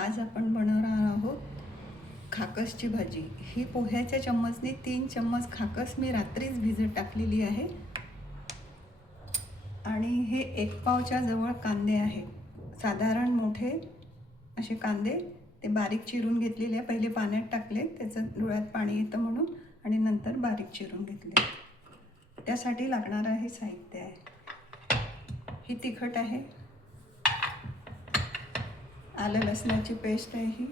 आज आपण बनवणार आहोत खाकसची भाजी। ही पोह्याच्या चम्मचने 3 चम्मच खाकस मी रात्रीच भिजत टाकलेली आहे आणि हे 1 पावच्या जवळ कांदे आहेत। साधारण मोठे असे कांदे ते बारीक चिरून घेतलेले आहे। पहिले पाण्यात टाकले, त्याचं डोळ्यात पाणी येतं म्हणून, आणि नंतर बारीक चिरून घेतले। त्यासाठी लागणारं हे साहित्य आहे। ही तिखट आहे, आलं लसणाची पेस्ट आहे, ही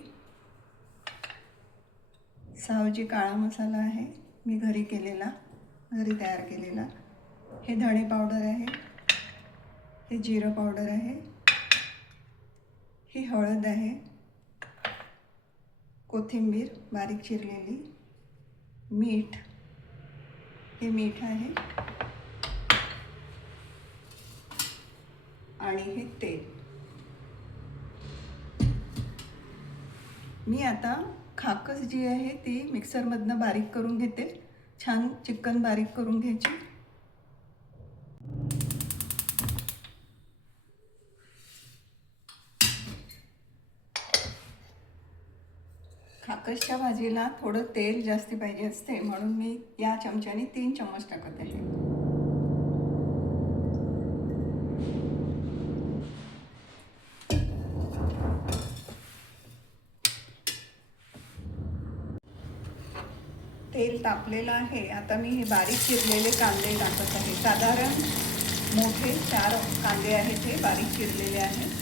सावजी काळा मसाला आहे मी घरी तयार केलेला। हे धणे पावडर आहे, हे जिरं पावडर आहे, ही हळद आहे, कोथिंबीर बारीक चिरलेली, मीठ, हे मीठ आहे, आणि हे तेल। मी आता खाकस जी आहे ती मिक्सरमधनं बारीक करून घेते। छान चिकन बारीक करून घ्यायची। खाकसच्या भाजीला थोडं तेल जास्ती पाहिजे असते, म्हणून मी या चमच्याने 3 चम्मच टाकत आहे। तेल तापलेलं आहे। आता मी हे बारीक चिरलेले कांदे टाकत आहे। साधारण मोठे 4 कांदे आहेत, हे बारीक चिरलेले आहेत।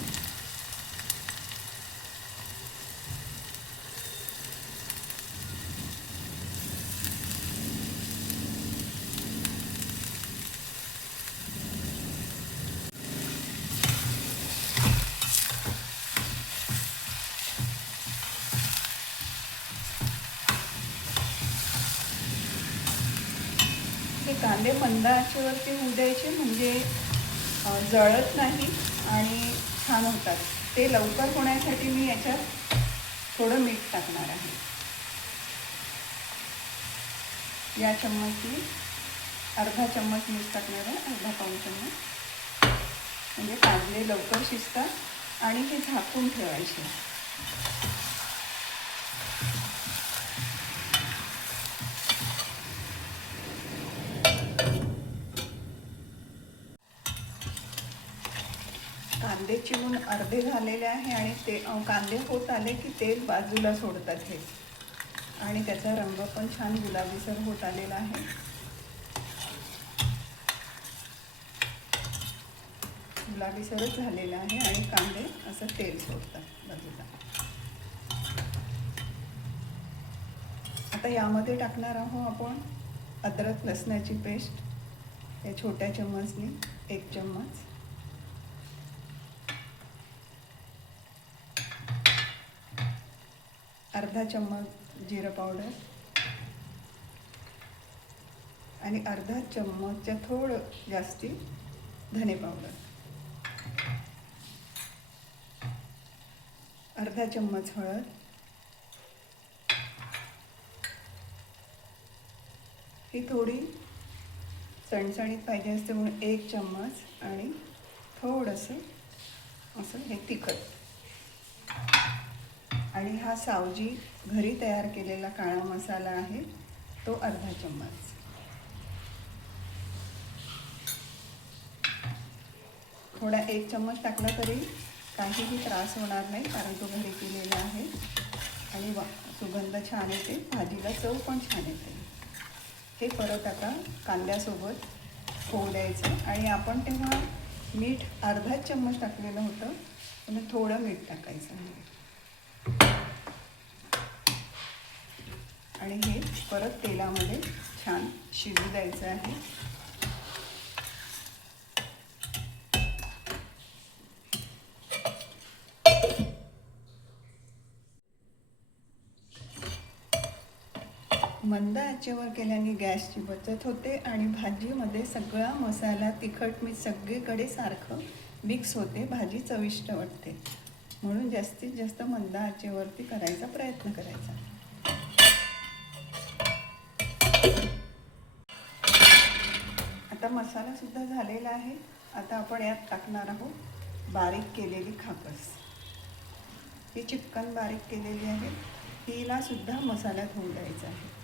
हे कांदे मंद आचेवरती होऊ द्यायचे, म्हणजे जळत नाही आणि छान होतात। ते लवकर होण्यासाठी मी याच्यात थोडं मीठ टाकणार आहे। या चम्मचने अर्धा चम्मच मीठ टाकणार आहे, अर्धा पाऊण चम्मच, म्हणजे कांदे लवकर शिजतात। आणि हे झाकून ठेवायचे। कांदे चिरून अर्धे झालेले आहे, आणि ते कांदे होत आले की तेल बाजूला सोडतात हे, आणि त्याचा रंग पण छान गुलाबीसर होत आलेला आहे। गुलाबीसरच झालेला आहे आणि कांदे असं तेल सोडतात बाजूला। आता यामध्ये टाकणार आहोत आपण अद्रक लसणाची पेस्ट। या छोट्या चम्मचने 1 चम्मच, अर्धा चम्मच जिरं पावडर, आणि अर्धा चम्मचच्या थोडं जास्ती धने पावडर, अर्धा चम्मच हळद, ही थोडी सणसणीत पाहिजे असते म्हणून 1 चम्मच, आणि थोडंसं असं हे तिखट, आणि हा सावजी घरी तयार केलेला काळा मसाला आहे तो अर्धा चम्मच। थोडा 1 चम्मच टाकला तरी काहीही त्रास होणार नाही, कारण तो घरी केलेला आहे, आणि सुगंध छान येते, भाजीला चव पण छान येते। हे परत आता कांद्यासोबत होऊ द्यायचं, आणि आपण तेव्हा मीठ अर्धा चम्मच टाकलेलं होतं, आणि थोडं मीठ टाकायचं आहे, आणि हे परत तेलामध्ये छान शिजू द्यायचं आहे। मंद आचेवर केल्याने गॅसची बचत होते, आणि भाजीमध्ये सगळा मसाला तिखट मीठ सगळीकडे सारखं मिक्स होते, भाजी चविष्ट वाटते। म्हणून जास्तीत जास्त मंद आचेवरती करायचा प्रयत्न करायचा। आता मसाला सुद्धा झालेला आहे। आता आपण यात टाकणार आहोत बारीक केलेली खाकस। ही चिकन बारीक केलेली आहे, हिला सुद्धा मसाल्यात होऊ द्यायचं आहे.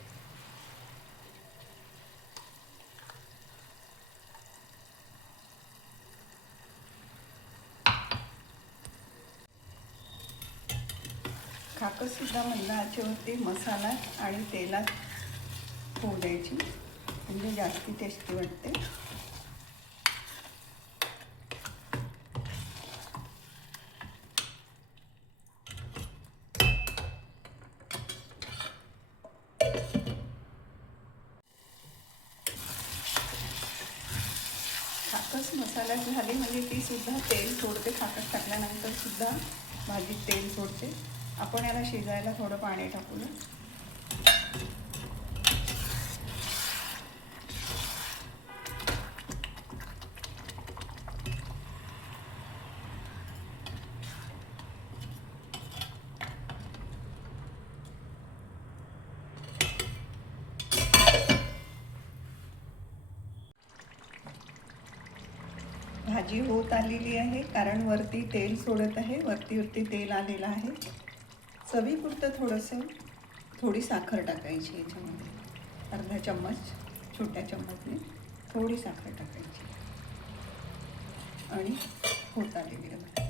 खाकससुद्धा मंद आचेवरती मसाल्यात आणि तेलात होऊ द्यायची, म्हणजे जास्ती टेस्टी वाटते. खाकस मसाल्यात झाली म्हणजे ती सुद्धा तेल सोडते. खाकस टाकल्यानंतर सुद्धा भाजीत तेल सोडते. आपण याला शिजायला थोडं पाणी टाकूया. भाजी होत आलेली आहे, कारण वरती तेल सोडत आहे, वरती तेल आलेलं आहे. चवीपुरतं थोडी साखर टाकायची याच्यामध्ये, अर्धा चम्मच छोट्या चम्मचने थोडी साखर टाकायची आणि होत आलेली आहे.